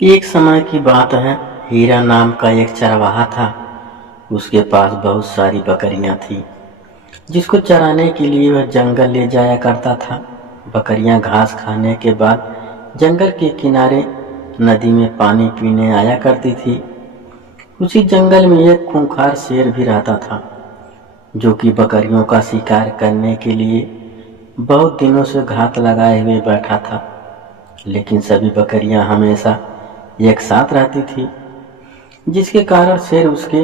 एक समय की बात है। हीरा नाम का एक चरवाहा था। उसके पास बहुत सारी बकरियां थी, जिसको चराने के लिए वह जंगल ले जाया करता था। बकरियां घास खाने के बाद जंगल के किनारे नदी में पानी पीने आया करती थी। उसी जंगल में एक खूंखार शेर भी रहता था, जो कि बकरियों का शिकार करने के लिए बहुत दिनों से घात लगाए हुए बैठा था। लेकिन सभी बकरियां हमेशा एक साथ रहती थी, जिसके कारण शेर उसके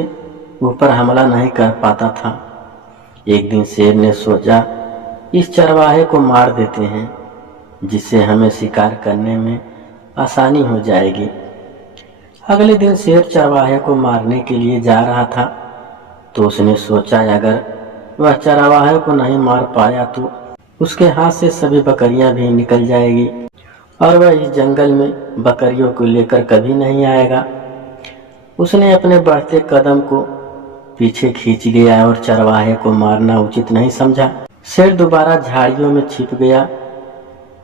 ऊपर हमला नहीं कर पाता था। एक दिन शेर ने सोचा, इस चरवाहे को मार देते हैं, जिससे हमें शिकार करने में आसानी हो जाएगी। अगले दिन शेर चरवाहे को मारने के लिए जा रहा था, तो उसने सोचा अगर वह चरवाहे को नहीं मार पाया तो उसके हाथ से सभी बकरियां भी निकल जाएगी और वह इस जंगल में बकरियों को लेकर कभी नहीं आएगा। उसने अपने बढ़ते कदम को पीछे खींच लिया और चरवाहे को मारना उचित नहीं समझा। शेर दोबारा झाड़ियों में छिप गया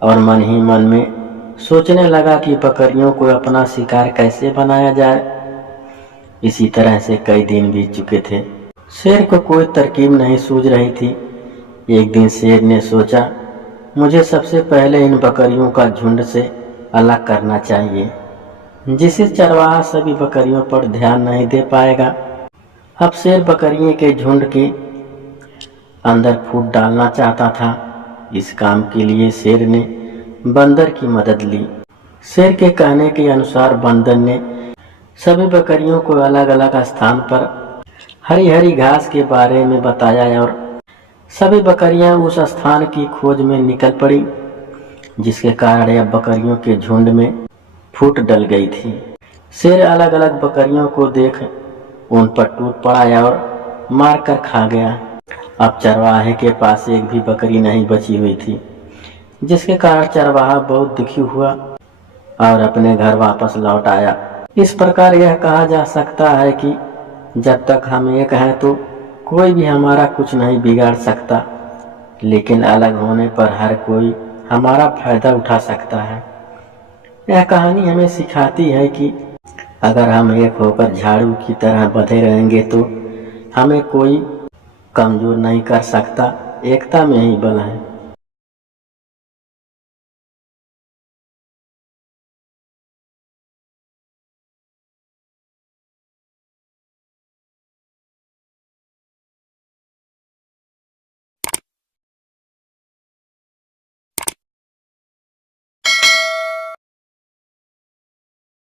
और मन ही मन में सोचने लगा कि बकरियों को अपना शिकार कैसे बनाया जाए। इसी तरह से कई दिन बीत चुके थे। शेर को कोई तरकीब नहीं सूझ रही थी। एक दिन शेर ने सोचा, मुझे सबसे पहले इन बकरियों का झुंड से अलग करना चाहिए, जिससे चरवाहा सभी बकरियों पर ध्यान नहीं दे पाएगा। अब शेर बकरियों के झुंड के अंदर फूट डालना चाहता था। इस काम के लिए शेर ने बंदर की मदद ली। शेर के कहने के अनुसार बंदर ने सभी बकरियों को अलग अलग स्थान पर हरी हरी घास के बारे में बताया और सभी बकरियां उस स्थान की खोज में निकल पड़ी, जिसके कारण अब बकरियों के झुंड में फूट डल गई थी। शेर अलग अलग बकरियों को देख उन पर टूट पड़ा और मार कर खा गया। अब चरवाहे के पास एक भी बकरी नहीं बची हुई थी, जिसके कारण चरवाहा बहुत दुखी हुआ और अपने घर वापस लौट आया। इस प्रकार यह कहा जा सकता है कि जब तक हम एक हैं तो कोई भी हमारा कुछ नहीं बिगाड़ सकता, लेकिन अलग होने पर हर कोई हमारा फायदा उठा सकता है। यह कहानी हमें सिखाती है कि अगर हम एक होकर झाड़ू की तरह बंधे रहेंगे तो हमें कोई कमजोर नहीं कर सकता। एकता में ही बल है।